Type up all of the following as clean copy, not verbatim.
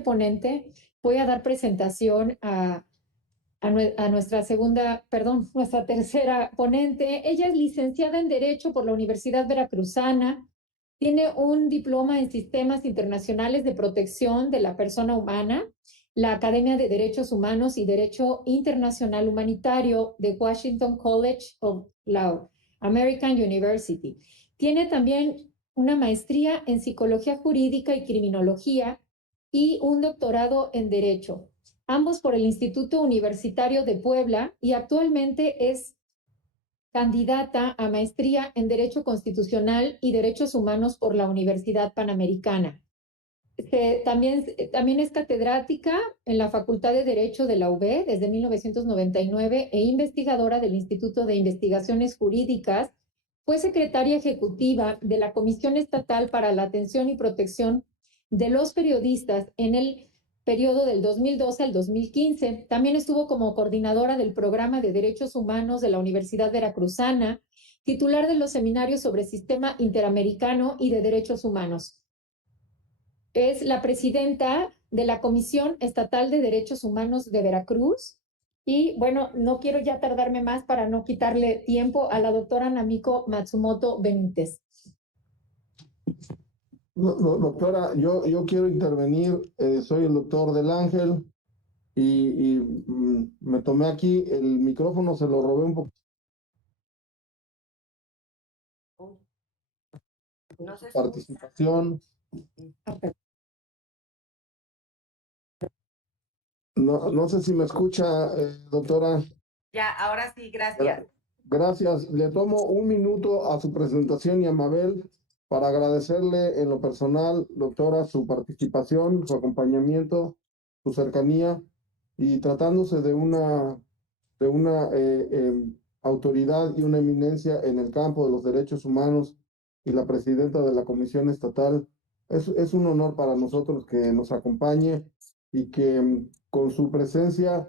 ponente, voy a dar presentación a nuestra tercera ponente. Ella es licenciada en Derecho por la Universidad Veracruzana, tiene un diploma en Sistemas Internacionales de Protección de la Persona Humana, la Academia de Derechos Humanos y Derecho Internacional Humanitario de Washington College of Law, American University. Tiene también una maestría en Psicología Jurídica y Criminología y un doctorado en Derecho, ambos por el Instituto Universitario de Puebla, y actualmente es candidata a maestría en Derecho Constitucional y Derechos Humanos por la Universidad Panamericana. También es catedrática en la Facultad de Derecho de la UB desde 1999 e investigadora del Instituto de Investigaciones Jurídicas. Fue secretaria ejecutiva de la Comisión Estatal para la Atención y Protección de los Periodistas en el periodo del 2012 al 2015. También estuvo como coordinadora del Programa de Derechos Humanos de la Universidad Veracruzana, titular de los seminarios sobre Sistema Interamericano y de Derechos Humanos. Es la presidenta de la Comisión Estatal de Derechos Humanos de Veracruz. Y bueno, no quiero ya tardarme más para no quitarle tiempo a la doctora Namiko Matsumoto Benítez. Doctora, yo quiero intervenir. Soy el doctor Del Ángel y me tomé aquí el micrófono, se lo robé un poco. No sé si participación. No sé si me escucha, doctora. Ya, ahora sí, gracias. Gracias. Le tomo un minuto a su presentación y a Mabel para agradecerle en lo personal, doctora, su participación, su acompañamiento, su cercanía, y tratándose de una autoridad y una eminencia en el campo de los derechos humanos y la presidenta de la Comisión Estatal. Es un honor para nosotros que nos acompañe y que con su presencia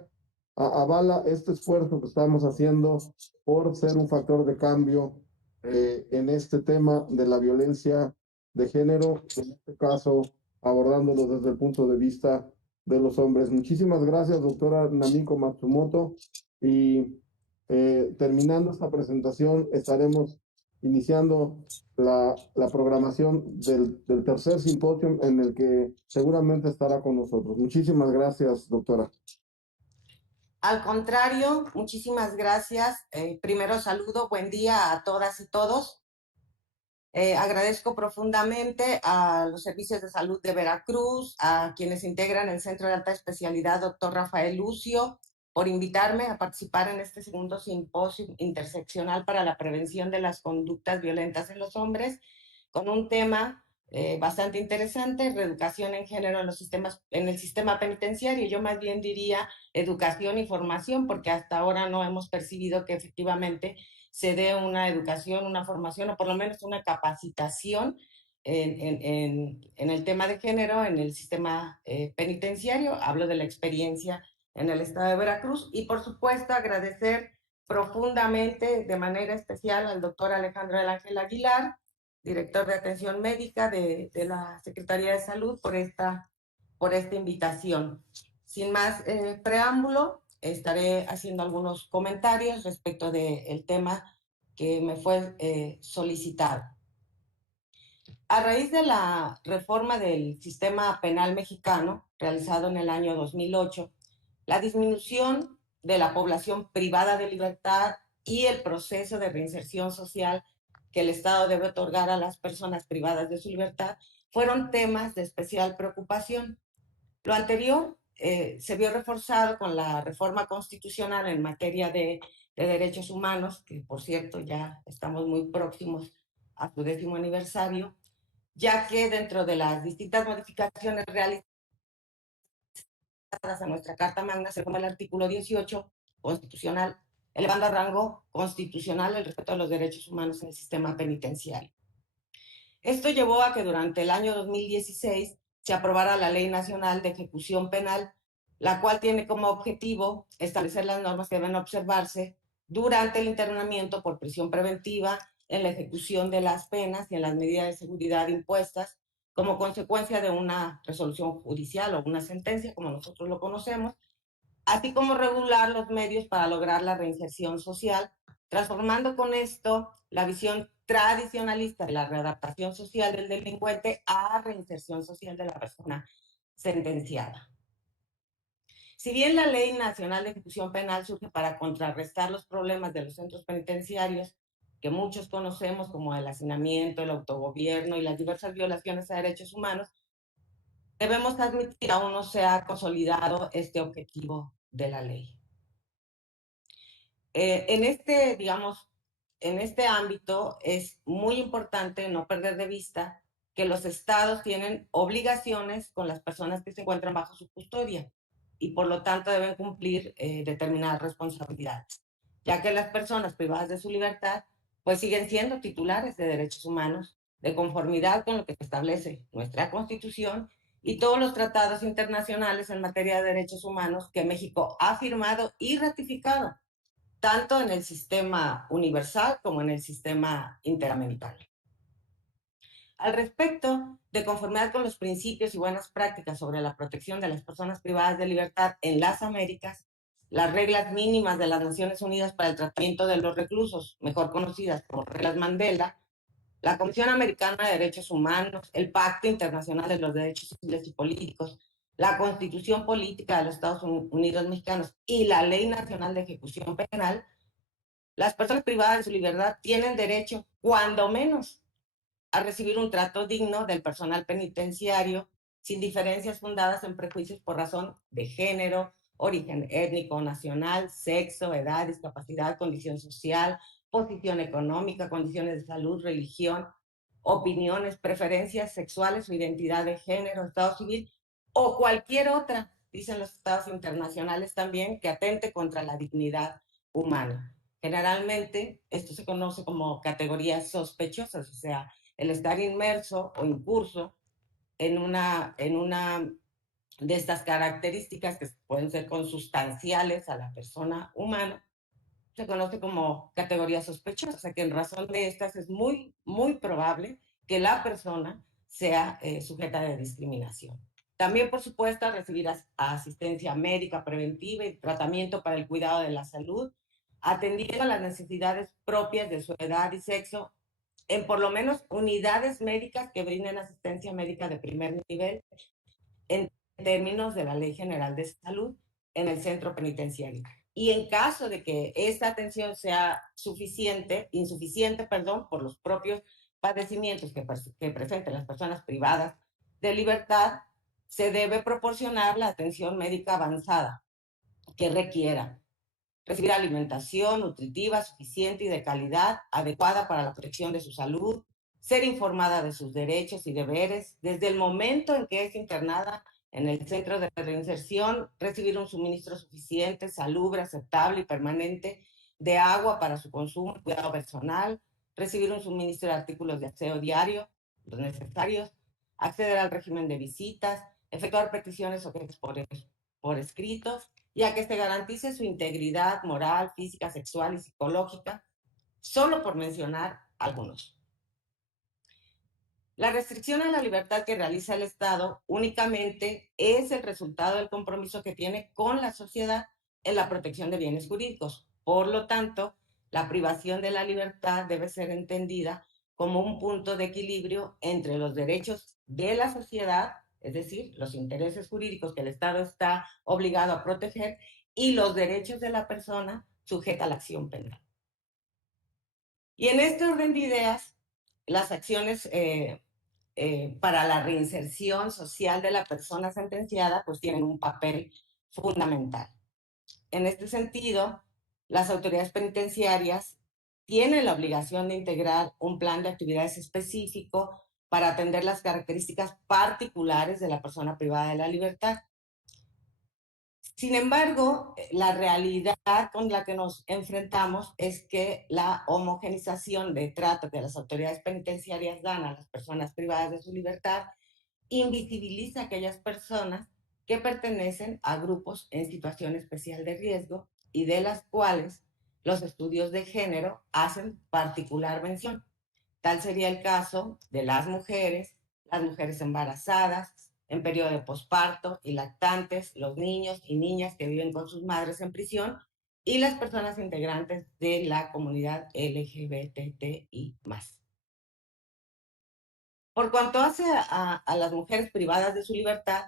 avala este esfuerzo que estamos haciendo por ser un factor de cambio en este tema de la violencia de género, en este caso abordándolo desde el punto de vista de los hombres. Muchísimas gracias, doctora Namiko Matsumoto, y terminando esta presentación estaremos iniciando la programación del tercer simposio en el que seguramente estará con nosotros. Muchísimas gracias, doctora. Al contrario, muchísimas gracias. Primero saludo, buen día a todas y todos. Agradezco profundamente a los servicios de salud de Veracruz, a quienes integran el Centro de Alta Especialidad, doctor Rafael Lucio, por invitarme a participar en este segundo simposio interseccional para la prevención de las conductas violentas en los hombres, con un tema bastante interesante: reeducación en género en el sistema penitenciario. Yo más bien diría educación y formación, porque hasta ahora no hemos percibido que efectivamente se dé una educación, una formación o por lo menos una capacitación en el tema de género en el sistema penitenciario. Hablo de la experiencia en el estado de Veracruz, y por supuesto agradecer profundamente, de manera especial, al doctor Alejandro Del Ángel Aguilar, director de Atención Médica de la Secretaría de Salud, por esta invitación. Sin más preámbulo, estaré haciendo algunos comentarios respecto del tema que me fue solicitado. A raíz de la reforma del sistema penal mexicano, realizado en el año 2008, la disminución de la población privada de libertad y el proceso de reinserción social que el Estado debe otorgar a las personas privadas de su libertad fueron temas de especial preocupación. Lo anterior se vio reforzado con la reforma constitucional en materia de derechos humanos, que por cierto ya estamos muy próximos a su 10º aniversario, ya que dentro de las distintas modificaciones realizadas a nuestra Carta Magna se reforma el artículo 18 constitucional, elevando a rango constitucional el respeto a los derechos humanos en el sistema penitenciario. Esto llevó a que durante el año 2016 se aprobara la Ley Nacional de Ejecución Penal, la cual tiene como objetivo establecer las normas que deben observarse durante el internamiento por prisión preventiva, en la ejecución de las penas y en las medidas de seguridad impuestas como consecuencia de una resolución judicial o una sentencia, como nosotros lo conocemos, así como regular los medios para lograr la reinserción social, transformando con esto la visión tradicionalista de la readaptación social del delincuente a reinserción social de la persona sentenciada. Si bien la Ley Nacional de Ejecución Penal surge para contrarrestar los problemas de los centros penitenciarios, que muchos conocemos como el hacinamiento, el autogobierno y las diversas violaciones a derechos humanos, debemos admitir que aún no se ha consolidado este objetivo de la ley. Digamos, en este ámbito es muy importante no perder de vista que los estados tienen obligaciones con las personas que se encuentran bajo su custodia y por lo tanto deben cumplir determinadas responsabilidades, ya que las personas privadas de su libertad pues siguen siendo titulares de derechos humanos de conformidad con lo que establece nuestra Constitución y todos los tratados internacionales en materia de derechos humanos que México ha firmado y ratificado, tanto en el sistema universal como en el sistema interamericano. Al respecto, de conformidad con los principios y buenas prácticas sobre la protección de las personas privadas de libertad en las Américas, las reglas mínimas de las Naciones Unidas para el tratamiento de los reclusos, mejor conocidas como reglas Mandela, la Comisión Americana de Derechos Humanos, el Pacto Internacional de los Derechos Civiles y Políticos, la Constitución Política de los Estados Unidos Mexicanos y la Ley Nacional de Ejecución Penal, las personas privadas de su libertad tienen derecho, cuando menos, a recibir un trato digno del personal penitenciario, sin diferencias fundadas en prejuicios por razón de género, origen étnico, nacional, sexo, edad, discapacidad, condición social, posición económica, condiciones de salud, religión, opiniones, preferencias sexuales o identidad de género, estado civil o cualquier otra, dicen los tratados internacionales también, que atente contra la dignidad humana. Generalmente esto se conoce como categorías sospechosas, o sea, el estar inmerso o incurso en una de estas características que pueden ser consustanciales a la persona humana, se conoce como categoría sospechosa, o sea que en razón de estas es muy, muy probable que la persona sea sujeta de discriminación. También, por supuesto, recibir asistencia médica preventiva y tratamiento para el cuidado de la salud, atendiendo a las necesidades propias de su edad y sexo, en por lo menos unidades médicas que brinden asistencia médica de primer nivel en términos de la Ley General de Salud en el centro penitenciario. Y en caso de que esta atención sea insuficiente, por los propios padecimientos que presenten las personas privadas de libertad, se debe proporcionar la atención médica avanzada que requiera recibir alimentación nutritiva suficiente y de calidad, adecuada para la protección de su salud, ser informada de sus derechos y deberes desde el momento en que es internada en el centro de reinserción, recibir un suministro suficiente, salubre, aceptable y permanente de agua para su consumo y cuidado personal, recibir un suministro de artículos de aseo diario, los necesarios, acceder al régimen de visitas, efectuar peticiones o quejas por escritos, y a que se garantice su integridad moral, física, sexual y psicológica, solo por mencionar algunos. La restricción a la libertad que realiza el Estado únicamente es el resultado del compromiso que tiene con la sociedad en la protección de bienes jurídicos. Por lo tanto, la privación de la libertad debe ser entendida como un punto de equilibrio entre los derechos de la sociedad, es decir, los intereses jurídicos que el Estado está obligado a proteger, y los derechos de la persona sujeta a la acción penal. Y en este orden de ideas, las acciones para la reinserción social de la persona sentenciada, pues tienen un papel fundamental. En este sentido, las autoridades penitenciarias tienen la obligación de integrar un plan de actividades específico para atender las características particulares de la persona privada de la libertad. Sin embargo, la realidad con la que nos enfrentamos es que la homogenización de trato que las autoridades penitenciarias dan a las personas privadas de su libertad invisibiliza a aquellas personas que pertenecen a grupos en situación especial de riesgo y de las cuales los estudios de género hacen particular mención. Tal sería el caso de las mujeres, las mujeres embarazadas, en periodo de posparto y lactantes, los niños y niñas que viven con sus madres en prisión y las personas integrantes de la comunidad LGBTI+. Por cuanto hace a las mujeres privadas de su libertad,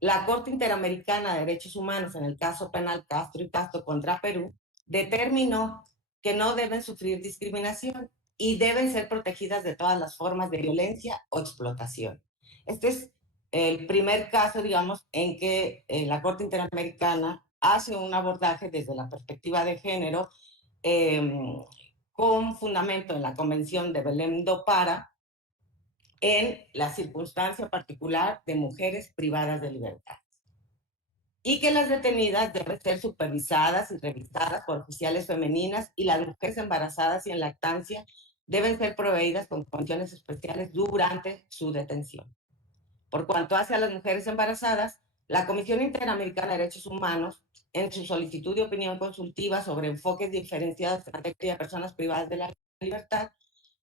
la Corte Interamericana de Derechos Humanos, en el caso penal Castro y Castro contra Perú, determinó que no deben sufrir discriminación y deben ser protegidas de todas las formas de violencia o explotación. Este es el primer caso, digamos, en que la Corte Interamericana hace un abordaje desde la perspectiva de género con fundamento en la Convención de Belém do Pará, en la circunstancia particular de mujeres privadas de libertad. Y que las detenidas deben ser supervisadas y revisadas por oficiales femeninas y las mujeres embarazadas y en lactancia deben ser proveídas con condiciones especiales durante su detención. Por cuanto hace a las mujeres embarazadas, la Comisión Interamericana de Derechos Humanos, en su solicitud de opinión consultiva sobre enfoques diferenciados en materia de personas privadas de la libertad,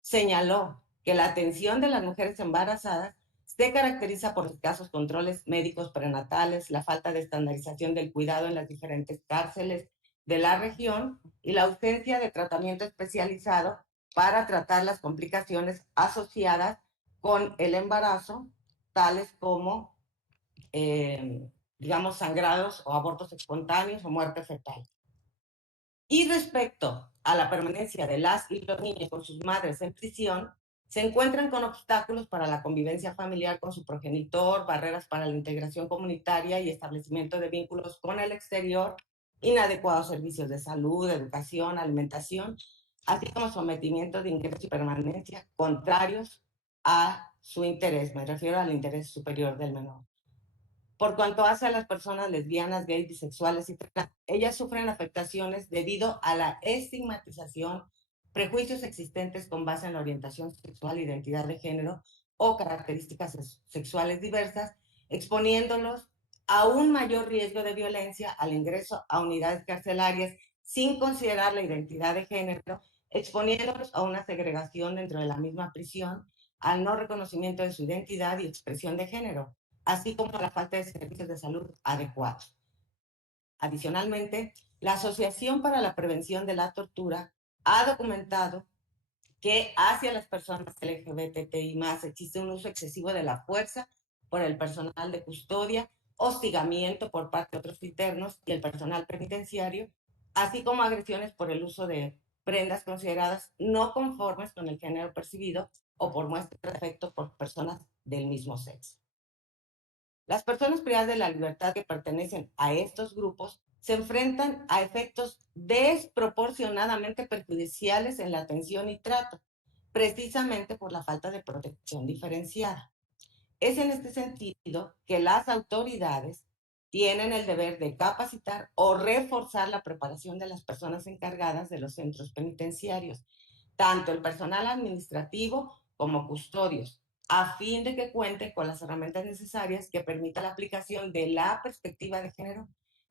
señaló que la atención de las mujeres embarazadas se caracteriza por escasos controles médicos prenatales, la falta de estandarización del cuidado en las diferentes cárceles de la región y la ausencia de tratamiento especializado para tratar las complicaciones asociadas con el embarazo, tales como, digamos, sangrados o abortos espontáneos o muerte fetal. Y respecto a la permanencia de las y los niños con sus madres en prisión, se encuentran con obstáculos para la convivencia familiar con su progenitor, barreras para la integración comunitaria y establecimiento de vínculos con el exterior, inadecuados servicios de salud, educación, alimentación, así como sometimiento de ingreso y permanencia contrarios a su interés, me refiero al interés superior del menor. Por cuanto hace a las personas lesbianas, gays, bisexuales y trans, ellas sufren afectaciones debido a la estigmatización, prejuicios existentes con base en la orientación sexual, identidad de género o características sexuales diversas, exponiéndolos a un mayor riesgo de violencia al ingreso a unidades carcelarias sin considerar la identidad de género, exponiéndolos a una segregación dentro de la misma prisión, al no reconocimiento de su identidad y expresión de género, así como la falta de servicios de salud adecuados. Adicionalmente, la Asociación para la Prevención de la Tortura ha documentado que hacia las personas LGBTI+ existe un uso excesivo de la fuerza por el personal de custodia, hostigamiento por parte de otros internos y el personal penitenciario, así como agresiones por el uso de prendas consideradas no conformes con el género percibido o por muestra de afecto por personas del mismo sexo. Las personas privadas de la libertad que pertenecen a estos grupos se enfrentan a efectos desproporcionadamente perjudiciales en la atención y trato, precisamente por la falta de protección diferenciada. Es en este sentido que las autoridades tienen el deber de capacitar o reforzar la preparación de las personas encargadas de los centros penitenciarios, tanto el personal administrativo como custodios, a fin de que cuente con las herramientas necesarias que permitan la aplicación de la perspectiva de género,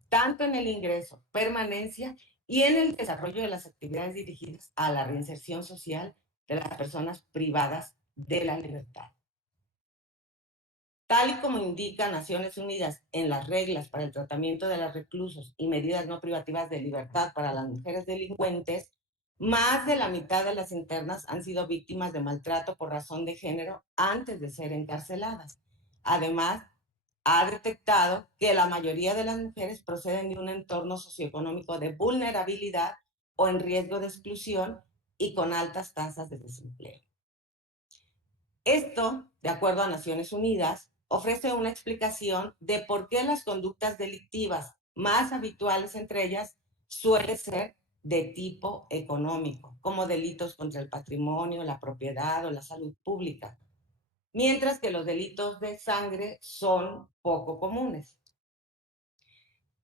tanto en el ingreso, permanencia y en el desarrollo de las actividades dirigidas a la reinserción social de las personas privadas de la libertad. Tal y como indica Naciones Unidas en las reglas para el tratamiento de los reclusos y medidas no privativas de libertad para las mujeres delincuentes, más de la mitad de las internas han sido víctimas de maltrato por razón de género antes de ser encarceladas. Además, ha detectado que la mayoría de las mujeres proceden de un entorno socioeconómico de vulnerabilidad o en riesgo de exclusión y con altas tasas de desempleo. Esto, de acuerdo a Naciones Unidas, ofrece una explicación de por qué las conductas delictivas más habituales entre ellas suelen ser de tipo económico, como delitos contra el patrimonio, la propiedad o la salud pública, mientras que los delitos de sangre son poco comunes.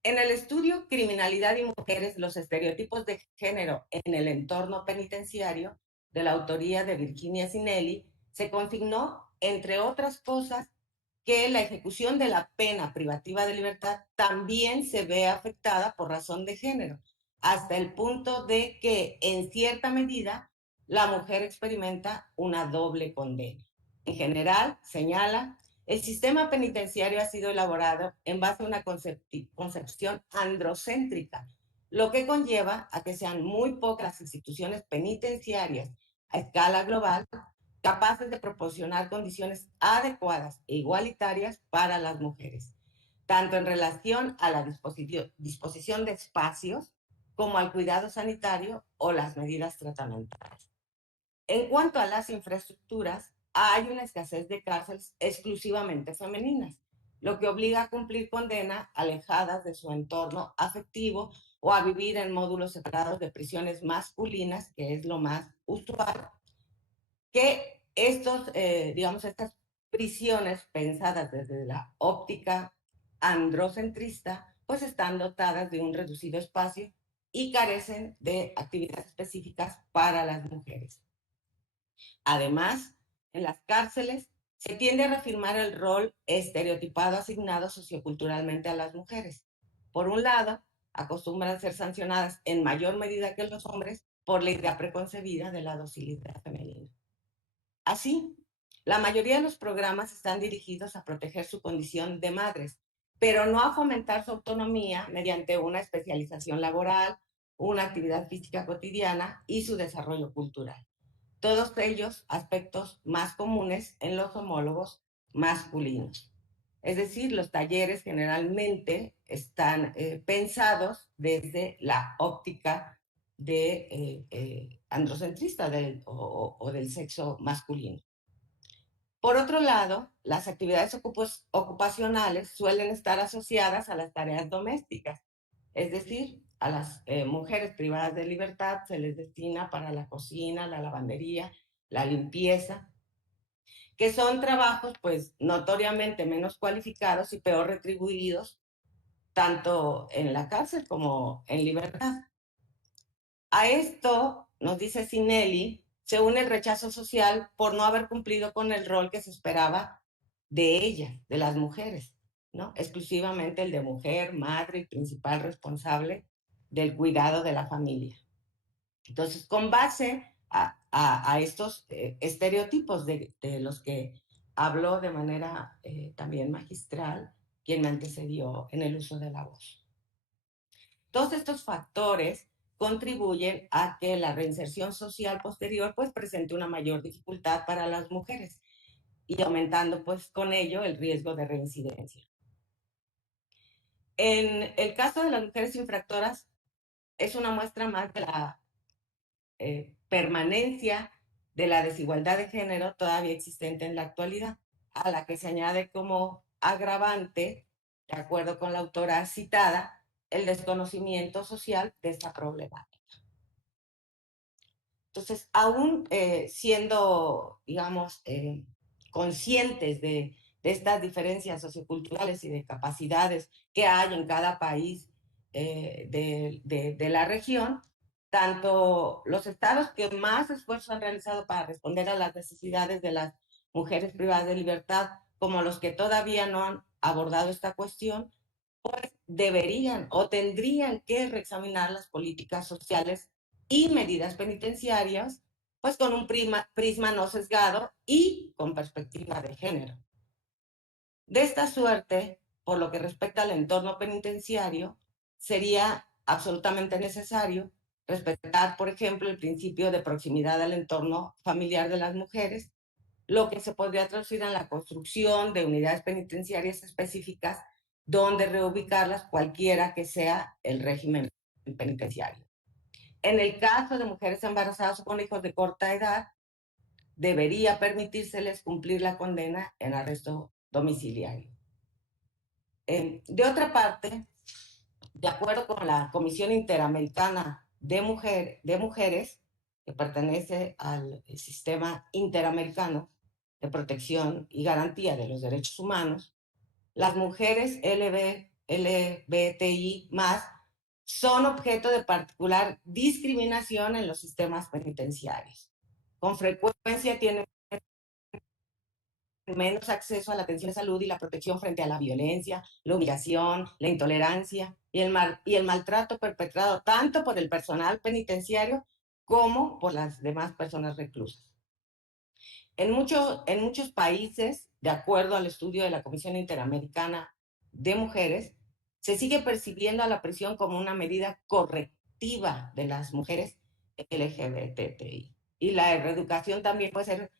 En el estudio Criminalidad y Mujeres, los estereotipos de género en el entorno penitenciario, de la autoría de Virginia Sinelli, se consignó, entre otras cosas, que la ejecución de la pena privativa de libertad también se ve afectada por razón de género, hasta el punto de que, en cierta medida, la mujer experimenta una doble condena. En general, señala, el sistema penitenciario ha sido elaborado en base a una concepción androcéntrica, lo que conlleva a que sean muy pocas las instituciones penitenciarias a escala global capaces de proporcionar condiciones adecuadas e igualitarias para las mujeres, tanto en relación a la disposición de espacios como al cuidado sanitario o las medidas tratamentales. En cuanto a las infraestructuras, hay una escasez de cárceles exclusivamente femeninas, lo que obliga a cumplir condena alejadas de su entorno afectivo o a vivir en módulos separados de prisiones masculinas, que es lo más usual, que estas prisiones pensadas desde la óptica androcentrista, pues están dotadas de un reducido espacio y carecen de actividades específicas para las mujeres. Además, en las cárceles se tiende a reafirmar el rol estereotipado asignado socioculturalmente a las mujeres. Por un lado, acostumbran ser sancionadas en mayor medida que los hombres por la idea preconcebida de la docilidad femenina. Así, la mayoría de los programas están dirigidos a proteger su condición de madres, pero no a fomentar su autonomía mediante una especialización laboral, una actividad física cotidiana y su desarrollo cultural. Todos ellos aspectos más comunes en los homólogos masculinos. Es decir, los talleres generalmente están pensados desde la óptica androcentrista o del sexo masculino. Por otro lado, las actividades ocupacionales suelen estar asociadas a las tareas domésticas, es decir, a las mujeres privadas de libertad se les destina para la cocina, la lavandería, la limpieza, que son trabajos pues notoriamente menos cualificados y peor retribuidos, tanto en la cárcel como en libertad. A esto, nos dice Sinelli, se une el rechazo social por no haber cumplido con el rol que se esperaba de ellas, de las mujeres, ¿no? Exclusivamente el de mujer, madre y principal responsable del cuidado de la familia. Entonces, con base a estos estereotipos de los que habló de manera también magistral quien me antecedió en el uso de la voz. Todos estos factores contribuyen a que la reinserción social posterior pues presente una mayor dificultad para las mujeres y aumentando pues con ello el riesgo de reincidencia. En el caso de las mujeres infractoras es una muestra más de la permanencia de la desigualdad de género todavía existente en la actualidad, a la que se añade como agravante, de acuerdo con la autora citada, el desconocimiento social de esta problemática. Entonces, aún siendo, digamos, conscientes de estas diferencias socioculturales y de capacidades que hay en cada país de la región, tanto los estados que más esfuerzo han realizado para responder a las necesidades de las mujeres privadas de libertad, como los que todavía no han abordado esta cuestión, pues deberían o tendrían que reexaminar las políticas sociales y medidas penitenciarias, pues con un prisma no sesgado y con perspectiva de género. De esta suerte, por lo que respecta al entorno penitenciario, sería absolutamente necesario respetar, por ejemplo, el principio de proximidad al entorno familiar de las mujeres, lo que se podría traducir en la construcción de unidades penitenciarias específicas donde reubicarlas cualquiera que sea el régimen penitenciario. En el caso de mujeres embarazadas o con hijos de corta edad, debería permitírseles cumplir la condena en arresto domiciliario. De otra parte, de acuerdo con la Comisión Interamericana de Mujeres, que pertenece al Sistema Interamericano de Protección y Garantía de los Derechos Humanos, las mujeres LGBTI+ son objeto de particular discriminación en los sistemas penitenciarios. Con frecuencia tienen menos acceso a la atención de salud y la protección frente a la violencia, la humillación, la intolerancia y el maltrato perpetrado tanto por el personal penitenciario como por las demás personas reclusas. En muchos países, de acuerdo al estudio de la Comisión Interamericana de Mujeres, se sigue percibiendo a la prisión como una medida correctiva de las mujeres LGBTI. Y la reeducación también puede ser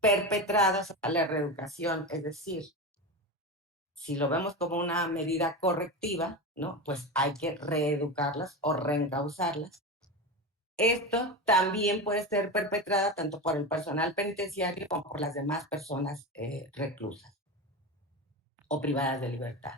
perpetrada, a la reeducación, es decir, si lo vemos como una medida correctiva, ¿no? Pues hay que reeducarlas o reencauzarlas. Esto también puede ser perpetrada tanto por el personal penitenciario como por las demás personas reclusas o privadas de libertad.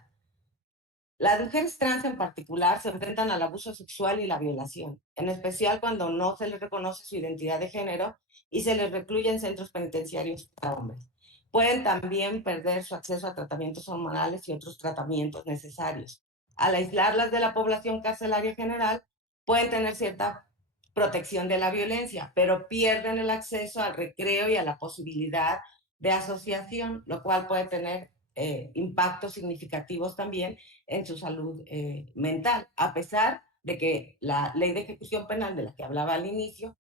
Las mujeres trans en particular se enfrentan al abuso sexual y la violación, en especial cuando no se les reconoce su identidad de género y se les recluye en centros penitenciarios para hombres. Pueden también perder su acceso a tratamientos hormonales y otros tratamientos necesarios. Al aislarlas de la población carcelaria general, pueden tener cierta protección de la violencia, pero pierden el acceso al recreo y a la posibilidad de asociación, lo cual puede tener impactos significativos también en su salud mental, a pesar de que la ley de ejecución penal de la que hablaba al inicio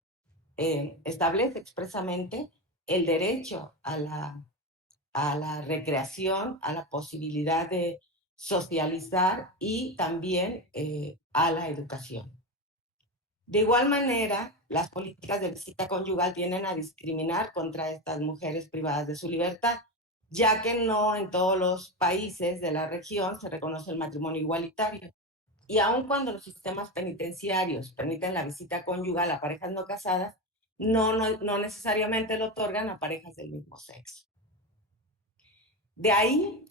establece expresamente el derecho a la recreación, a la posibilidad de socializar y también a la educación. De igual manera, las políticas de visita conyugal tienden a discriminar contra estas mujeres privadas de su libertad, ya que no en todos los países de la región se reconoce el matrimonio igualitario. Y aun cuando los sistemas penitenciarios permiten la visita conyugal a parejas no casadas, no necesariamente lo otorgan a parejas del mismo sexo. De ahí,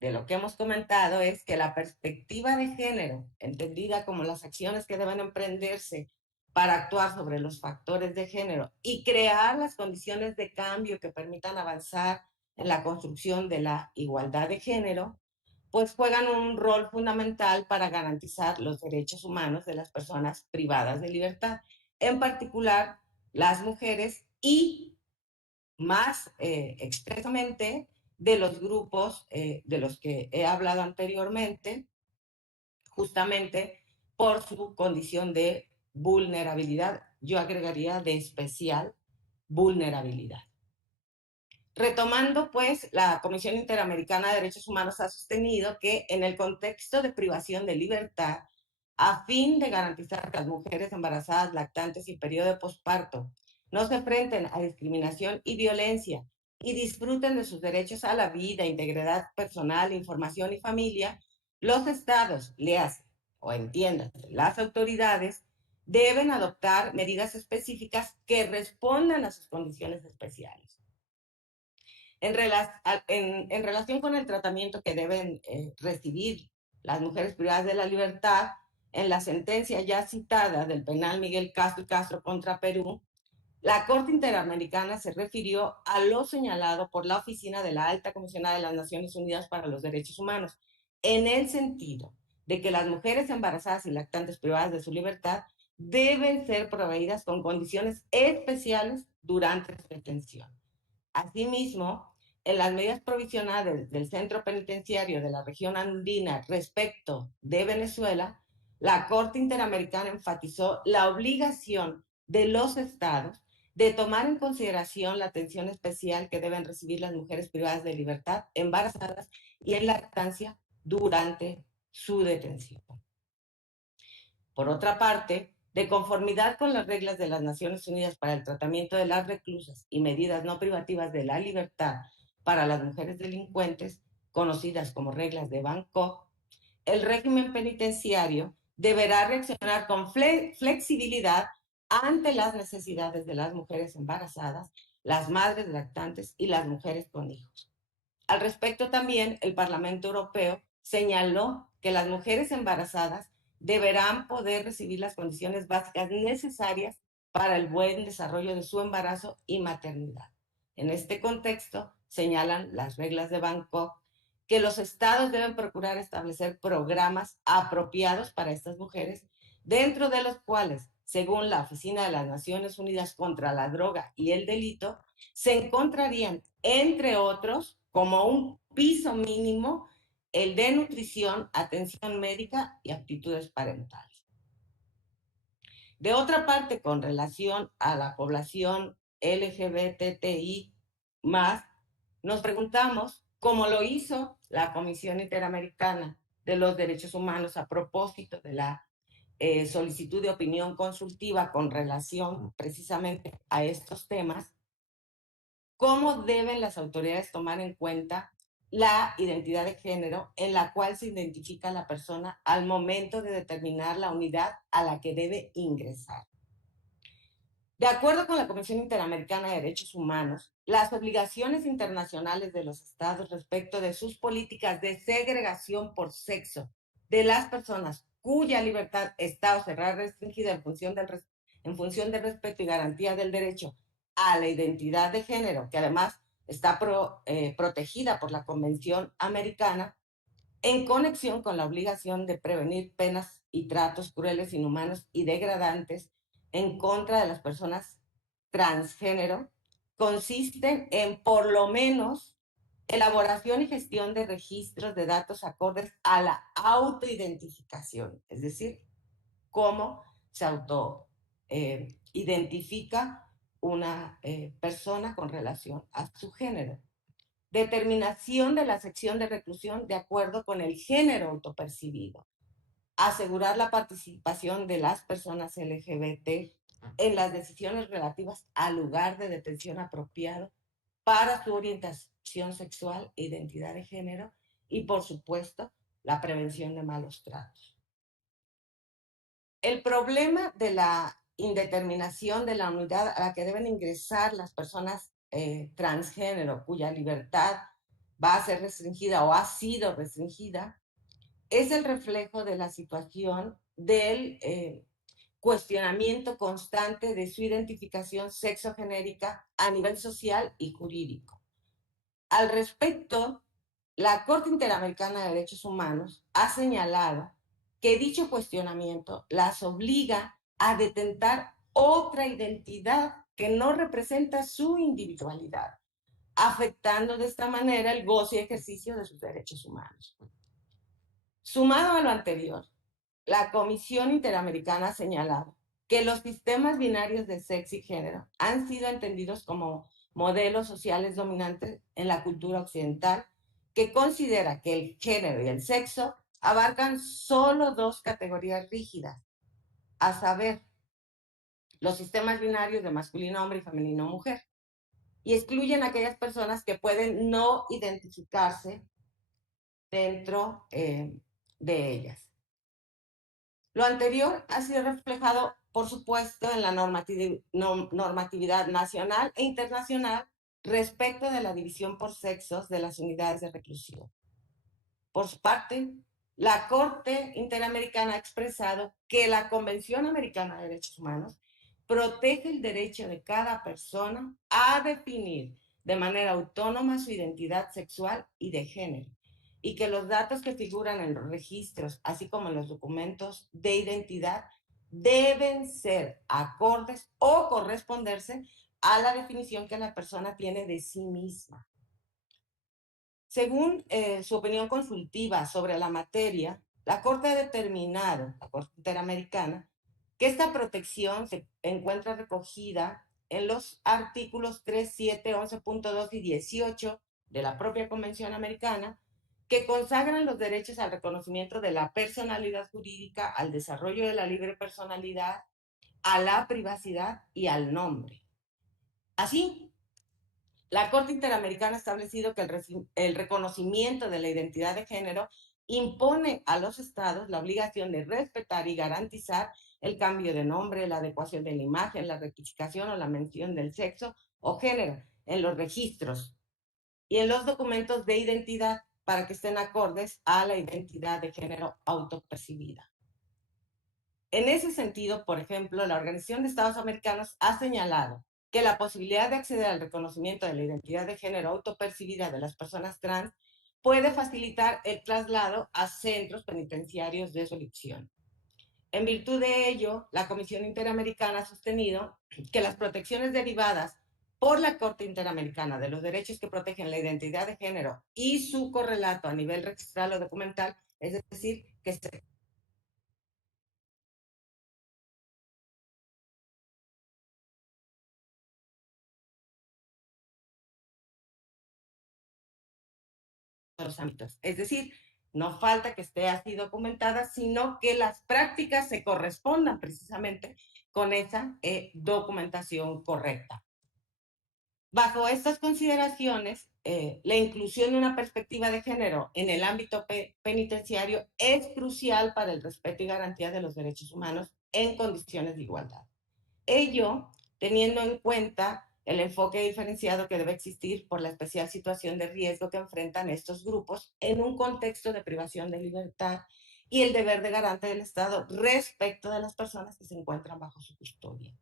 de lo que hemos comentado, es que la perspectiva de género, entendida como las acciones que deben emprenderse para actuar sobre los factores de género y crear las condiciones de cambio que permitan avanzar en la construcción de la igualdad de género, pues juegan un rol fundamental para garantizar los derechos humanos de las personas privadas de libertad, en particular las mujeres y más expresamente de los grupos de los que he hablado anteriormente, justamente por su condición de vulnerabilidad. Yo agregaría de especial vulnerabilidad. Retomando, pues, la Comisión Interamericana de Derechos Humanos ha sostenido que en el contexto de privación de libertad, a fin de garantizar que las mujeres embarazadas, lactantes y periodo de posparto no se enfrenten a discriminación y violencia y disfruten de sus derechos a la vida, integridad personal, información y familia, los estados, léase o entiendan, las autoridades deben adoptar medidas específicas que respondan a sus condiciones especiales. En relación con el tratamiento que deben recibir las mujeres privadas de la libertad, en la sentencia ya citada del penal Miguel Castro y Castro contra Perú, la Corte Interamericana se refirió a lo señalado por la Oficina de la Alta Comisionada de las Naciones Unidas para los Derechos Humanos, en el sentido de que las mujeres embarazadas y lactantes privadas de su libertad deben ser proveídas con condiciones especiales durante su detención. Asimismo, en las medidas provisionales del Centro Penitenciario de la región andina respecto de Venezuela, la Corte Interamericana enfatizó la obligación de los estados de tomar en consideración la atención especial que deben recibir las mujeres privadas de libertad, embarazadas y en lactancia durante su detención. Por otra parte, de conformidad con las reglas de las Naciones Unidas para el tratamiento de las reclusas y medidas no privativas de la libertad para las mujeres delincuentes, conocidas como reglas de Bangkok, el régimen penitenciario deberá reaccionar con flexibilidad ante las necesidades de las mujeres embarazadas, las madres lactantes y las mujeres con hijos. Al respecto también, el Parlamento Europeo señaló que las mujeres embarazadas deberán poder recibir las condiciones básicas necesarias para el buen desarrollo de su embarazo y maternidad. En este contexto, señalan las reglas de Bangkok que los estados deben procurar establecer programas apropiados para estas mujeres, dentro de los cuales, según la Oficina de las Naciones Unidas contra la Droga y el Delito, se encontrarían, entre otros, como un piso mínimo, el de nutrición, atención médica y aptitudes parentales. De otra parte, con relación a la población LGBTI más nos preguntamos, como lo hizo la Comisión Interamericana de los Derechos Humanos a propósito de la solicitud de opinión consultiva con relación precisamente a estos temas, cómo deben las autoridades tomar en cuenta la identidad de género en la cual se identifica la persona al momento de determinar la unidad a la que debe ingresar. De acuerdo con la Comisión Interamericana de Derechos Humanos, las obligaciones internacionales de los estados respecto de sus políticas de segregación por sexo de las personas cuya libertad está o será restringida en función del respeto y garantía del derecho a la identidad de género, que además está protegida por la Convención Americana, en conexión con la obligación de prevenir penas y tratos crueles, inhumanos y degradantes en contra de las personas transgénero, consisten en, por lo menos, elaboración y gestión de registros de datos acordes a la autoidentificación, es decir, cómo se autoidentifica una persona con relación a su género. Determinación de la sección de reclusión de acuerdo con el género autopercibido. Asegurar la participación de las personas LGBT en las decisiones relativas al lugar de detención apropiado para su orientación sexual e identidad de género y, por supuesto, la prevención de malos tratos. El problema de la indeterminación de la unidad a la que deben ingresar las personas transgénero, cuya libertad va a ser restringida o ha sido restringida, es el reflejo de la situación del cuestionamiento constante de su identificación sexogenérica a nivel social y jurídico. Al respecto, la Corte Interamericana de Derechos Humanos ha señalado que dicho cuestionamiento las obliga a detentar otra identidad que no representa su individualidad, afectando de esta manera el goce y ejercicio de sus derechos humanos. Sumado a lo anterior, la Comisión Interamericana ha señalado que los sistemas binarios de sexo y género han sido entendidos como modelos sociales dominantes en la cultura occidental, que considera que el género y el sexo abarcan solo dos categorías rígidas, a saber, los sistemas binarios de masculino hombre y femenino mujer, y excluyen a aquellas personas que pueden no identificarse dentro de ellas. Lo anterior ha sido reflejado, por supuesto, en la normatividad nacional e internacional respecto de la división por sexos de las unidades de reclusión. Por su parte, la Corte Interamericana ha expresado que la Convención Americana de Derechos Humanos protege el derecho de cada persona a definir de manera autónoma su identidad sexual y de género, y que los datos que figuran en los registros, así como en los documentos de identidad, deben ser acordes o corresponderse a la definición que la persona tiene de sí misma. Según su opinión consultiva sobre la materia, la Corte ha determinado, la Corte Interamericana, que esta protección se encuentra recogida en los artículos 3, 7, 11.2 y 18 de la propia Convención Americana, que consagran los derechos al reconocimiento de la personalidad jurídica, al desarrollo de la libre personalidad, a la privacidad y al nombre. Así, la Corte Interamericana ha establecido que el reconocimiento de la identidad de género impone a los estados la obligación de respetar y garantizar el cambio de nombre, la adecuación de la imagen, la rectificación o la mención del sexo o género en los registros y en los documentos de identidad para que estén acordes a la identidad de género autopercibida. En ese sentido, por ejemplo, la Organización de Estados Americanos ha señalado que la posibilidad de acceder al reconocimiento de la identidad de género autopercibida de las personas trans puede facilitar el traslado a centros penitenciarios de su elección. En virtud de ello, la Comisión Interamericana ha sostenido que las protecciones derivadas por la Corte Interamericana de los derechos que protegen la identidad de género y su correlato a nivel registral o documental, es decir, que se los ámbitos. Es decir, no falta que esté así documentada, sino que las prácticas se correspondan precisamente con esa documentación correcta. Bajo estas consideraciones, la inclusión de una perspectiva de género en el ámbito penitenciario es crucial para el respeto y garantía de los derechos humanos en condiciones de igualdad. Ello teniendo en cuenta el enfoque diferenciado que debe existir por la especial situación de riesgo que enfrentan estos grupos en un contexto de privación de libertad y el deber de garante del Estado respecto de las personas que se encuentran bajo su custodia.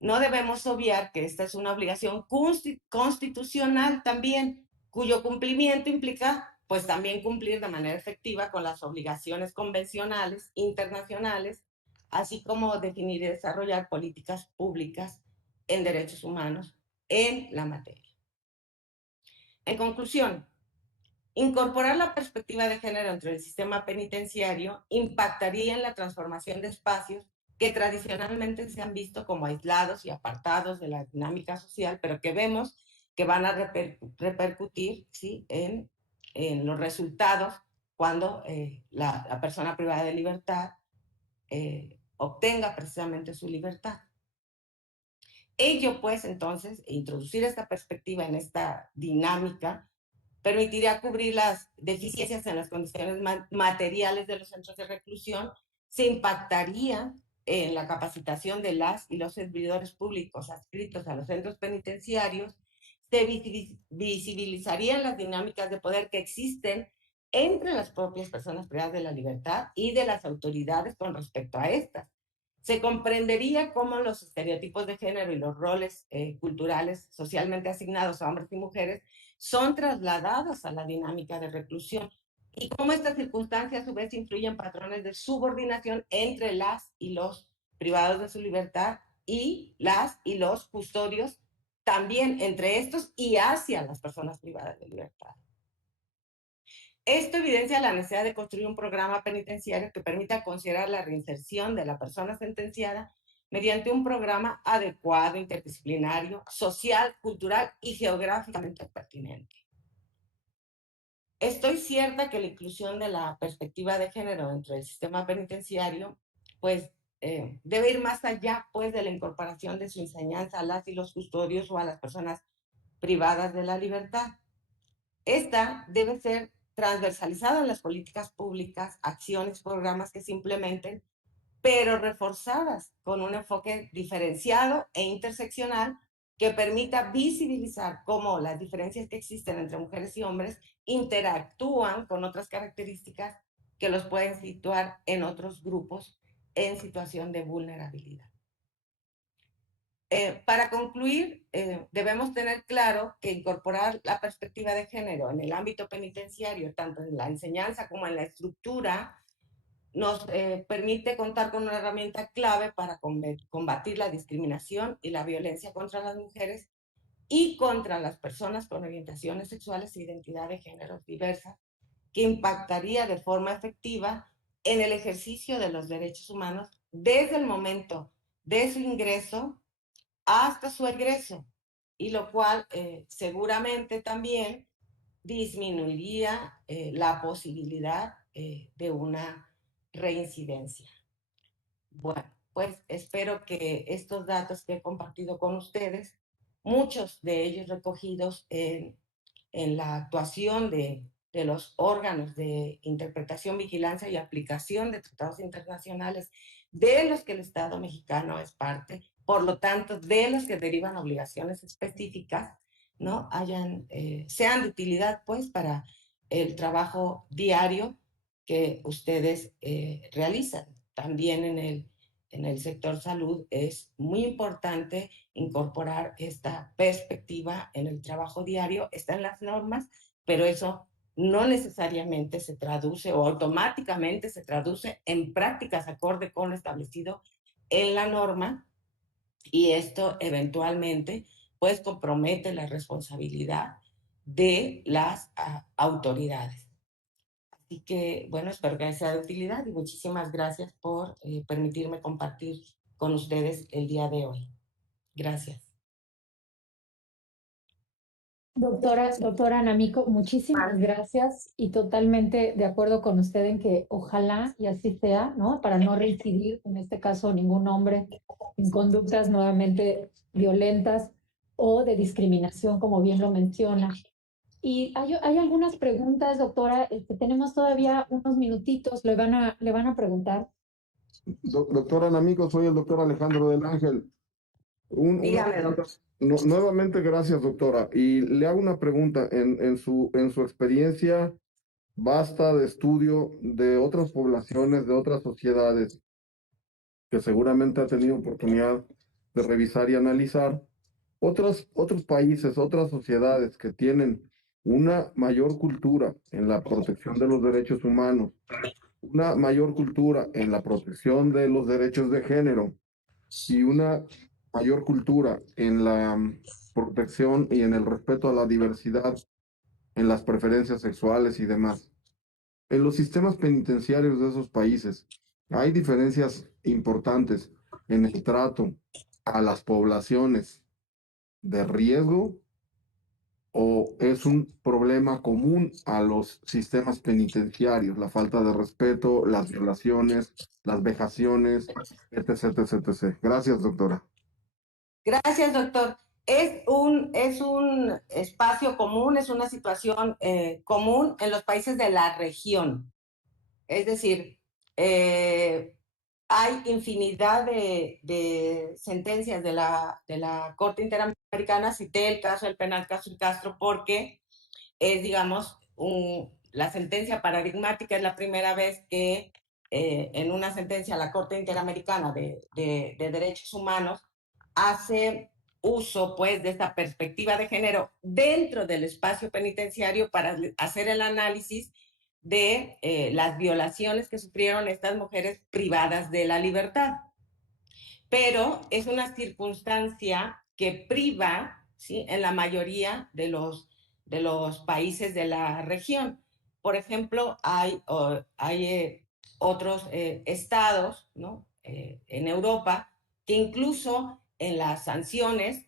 No debemos obviar que esta es una obligación constitucional también, cuyo cumplimiento implica pues también cumplir de manera efectiva con las obligaciones convencionales internacionales, así como definir y desarrollar políticas públicas en derechos humanos en la materia. En conclusión, incorporar la perspectiva de género entre el sistema penitenciario impactaría en la transformación de espacios que tradicionalmente se han visto como aislados y apartados de la dinámica social, pero que vemos que van a repercutir, ¿sí?, en los resultados cuando la persona privada de libertad obtenga precisamente su libertad. Ello, pues, entonces, introducir esta perspectiva en esta dinámica permitiría cubrir las deficiencias en las condiciones materiales de los centros de reclusión, se impactaría en la capacitación de las y los servidores públicos adscritos a los centros penitenciarios, se visibilizarían las dinámicas de poder que existen entre las propias personas privadas de la libertad y de las autoridades con respecto a estas. Se comprendería cómo los estereotipos de género y los roles culturales socialmente asignados a hombres y mujeres son trasladados a la dinámica de reclusión y cómo estas circunstancias a su vez influyen patrones de subordinación entre las y los privados de su libertad y las y los custodios, también entre estos y hacia las personas privadas de libertad. Esto evidencia la necesidad de construir un programa penitenciario que permita considerar la reinserción de la persona sentenciada mediante un programa adecuado, interdisciplinario, social, cultural y geográficamente pertinente. Estoy cierta que la inclusión de la perspectiva de género dentro del sistema penitenciario, pues, debe ir más allá, pues, de la incorporación de su enseñanza a las y los custodios o a las personas privadas de la libertad. Esta debe ser transversalizada en las políticas públicas, acciones, programas que se implementen, pero reforzadas con un enfoque diferenciado e interseccional que permita visibilizar cómo las diferencias que existen entre mujeres y hombres interactúan con otras características que los pueden situar en otros grupos en situación de vulnerabilidad. Para concluir, debemos tener claro que incorporar la perspectiva de género en el ámbito penitenciario, tanto en la enseñanza como en la estructura, nos permite contar con una herramienta clave para combatir la discriminación y la violencia contra las mujeres y contra las personas con orientaciones sexuales e identidad de género diversas, que impactaría de forma efectiva en el ejercicio de los derechos humanos desde el momento de su ingreso hasta su egreso, y lo cual seguramente también disminuiría la posibilidad de una reincidencia. Bueno, pues espero que estos datos que he compartido con ustedes, muchos de ellos recogidos en la actuación de los órganos de interpretación, vigilancia y aplicación de tratados internacionales de los que el Estado mexicano es parte, por lo tanto, de los que derivan obligaciones específicas, ¿no? Sean de utilidad, pues, para el trabajo diario que ustedes realizan. También en el sector salud es muy importante incorporar esta perspectiva en el trabajo diario. Está en las normas, pero eso no necesariamente se traduce o automáticamente se traduce en prácticas acorde con lo establecido en la norma, y esto eventualmente pues compromete la responsabilidad de las autoridades. Así que, bueno, espero que les sea de utilidad y muchísimas gracias por permitirme compartir con ustedes el día de hoy. Gracias. Doctora Namiko, muchísimas gracias y totalmente de acuerdo con usted en que ojalá y así sea, ¿no? Para no reincidir, en este caso, ningún hombre en conductas nuevamente violentas o de discriminación, como bien lo menciona. Y hay algunas preguntas, doctora, tenemos todavía unos minutitos, le van a preguntar. Doctora Namiko, soy el doctor Alejandro del Ángel. Una Dígame, pregunta. doctor. Nuevamente, gracias, doctora. Y le hago una pregunta. En su experiencia vasta de estudio de otras poblaciones, de otras sociedades, que seguramente ha tenido oportunidad de revisar y analizar, otros países, otras sociedades que tienen una mayor cultura en la protección de los derechos humanos, una mayor cultura en la protección de los derechos de género y una mayor cultura en la protección y en el respeto a la diversidad, en las preferencias sexuales y demás. En los sistemas penitenciarios de esos países hay diferencias importantes en el trato a las poblaciones de riesgo, o es un problema común a los sistemas penitenciarios, la falta de respeto, las violaciones, las vejaciones, etc, etc, etc. Gracias, doctora. Gracias, doctor. Es un espacio común, es una situación común en los países de la región. Es decir, eh, hay infinidad de sentencias de la Corte Interamericana. Cité el caso del penal Castro y Castro porque es, digamos, la sentencia paradigmática. Es la primera vez que en una sentencia la Corte Interamericana de Derechos Humanos hace uso, pues, de esta perspectiva de género dentro del espacio penitenciario para hacer el análisis de las violaciones que sufrieron estas mujeres privadas de la libertad. Pero es una circunstancia que priva, ¿sí?, en la mayoría de los países de la región. Por ejemplo, hay otros estados, ¿no?, en Europa, que incluso en las sanciones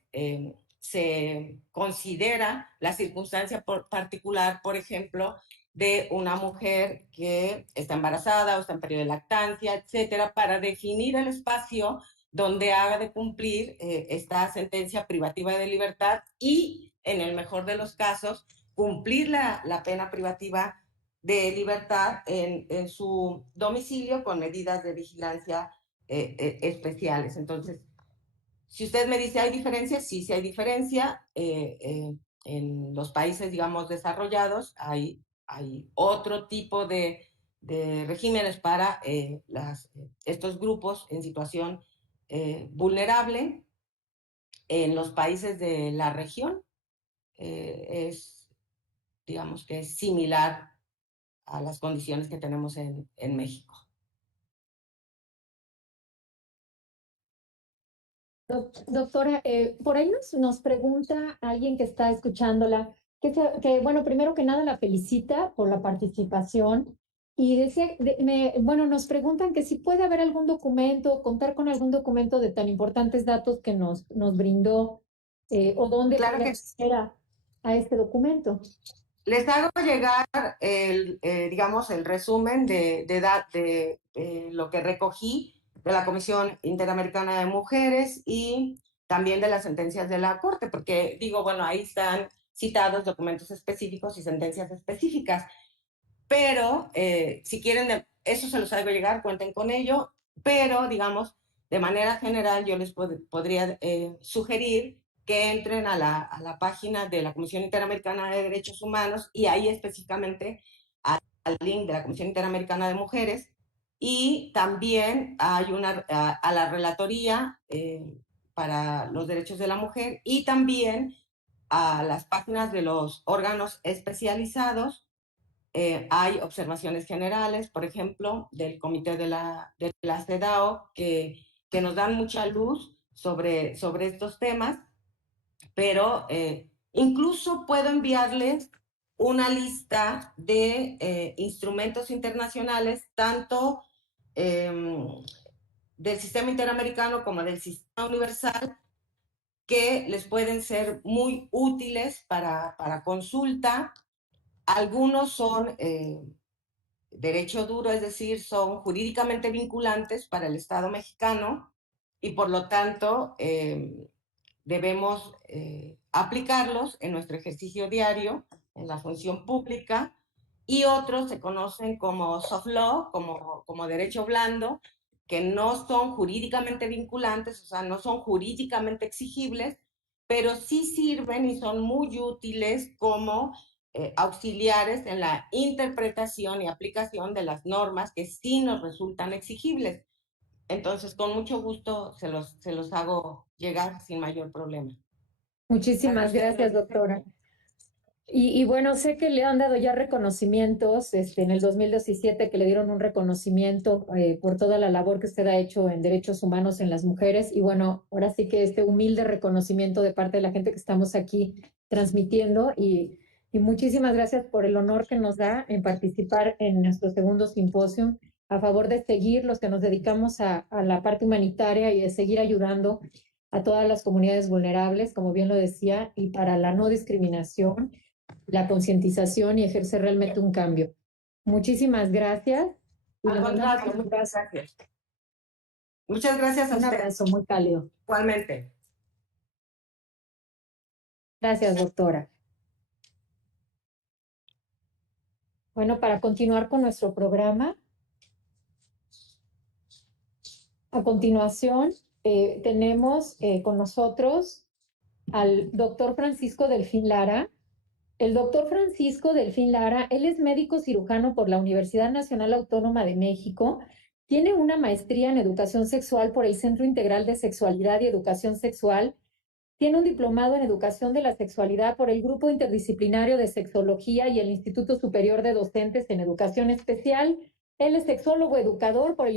se considera la circunstancia particular, por ejemplo, de una mujer que está embarazada o está en periodo de lactancia, etcétera, para definir el espacio donde haga de cumplir esta sentencia privativa de libertad y, en el mejor de los casos, cumplir la pena privativa de libertad en su domicilio con medidas de vigilancia especiales. Entonces, si usted me dice, ¿hay diferencias? Sí, sí hay diferencia. En los países, digamos, desarrollados hay otro tipo de regímenes para estos grupos en situación vulnerable. En los países de la región es, digamos, que es similar a las condiciones que tenemos en México. Doctora, por ahí nos pregunta alguien que está escuchándola, que, bueno, primero que nada la felicita por la participación y decía, bueno, nos preguntan que si puede haber algún documento, contar con algún documento de tan importantes datos que nos brindó, o dónde Claro puede que acceder a este documento. les hago llegar digamos, el resumen de lo que recogí de la Comisión Interamericana de Mujeres y también de las sentencias de la Corte, porque digo, bueno, ahí están citados documentos específicos y sentencias específicas, pero si quieren, eso se los hago llegar, cuenten con ello, pero digamos, de manera general yo les podría sugerir que entren a la página de la Comisión Interamericana de Derechos Humanos y ahí específicamente al link de la Comisión Interamericana de Mujeres, y también hay a la Relatoría para los Derechos de la Mujer, y también a las páginas de los órganos especializados. Hay observaciones generales, por ejemplo, del Comité de la CEDAW, que nos dan mucha luz sobre estos temas, pero incluso puedo enviarles una lista de instrumentos internacionales, tanto del sistema interamericano como del sistema universal, que les pueden ser muy útiles para consulta. Algunos son derecho duro, es decir, son jurídicamente vinculantes para el Estado mexicano y por lo tanto debemos aplicarlos en nuestro ejercicio diario, en la función pública, y otros se conocen como soft law, como derecho blando, que no son jurídicamente vinculantes, o sea, no son jurídicamente exigibles, pero sí sirven y son muy útiles como auxiliares en la interpretación y aplicación de las normas que sí nos resultan exigibles. Entonces, con mucho gusto se los hago llegar sin mayor problema. Muchísimas gracias, doctora. Y bueno, sé que le han dado ya reconocimientos, en el 2017 que le dieron un reconocimiento por toda la labor que usted ha hecho en derechos humanos en las mujeres. Y bueno, ahora sí que este humilde reconocimiento de parte de la gente que estamos aquí transmitiendo. Y muchísimas gracias por el honor que nos da en participar en nuestro segundo simposio a favor de seguir los que nos dedicamos a la parte humanitaria y de seguir ayudando a todas las comunidades vulnerables, como bien lo decía, y para la no discriminación, la concientización y ejercer realmente un cambio. Muchísimas gracias. Al contrario, muchas gracias. Muchas gracias a Un usted. abrazo muy cálido. Igualmente. Gracias, doctora. Bueno, para continuar con nuestro programa, a continuación tenemos con nosotros al doctor Francisco Delfín Lara. El doctor Francisco Delfín Lara, él es médico cirujano por la Universidad Nacional Autónoma de México, tiene una maestría en educación sexual por el Centro Integral de Sexualidad y Educación Sexual, tiene un diplomado en educación de la sexualidad por el Grupo Interdisciplinario de Sexología y el Instituto Superior de Docentes en Educación Especial. Él es sexólogo educador por el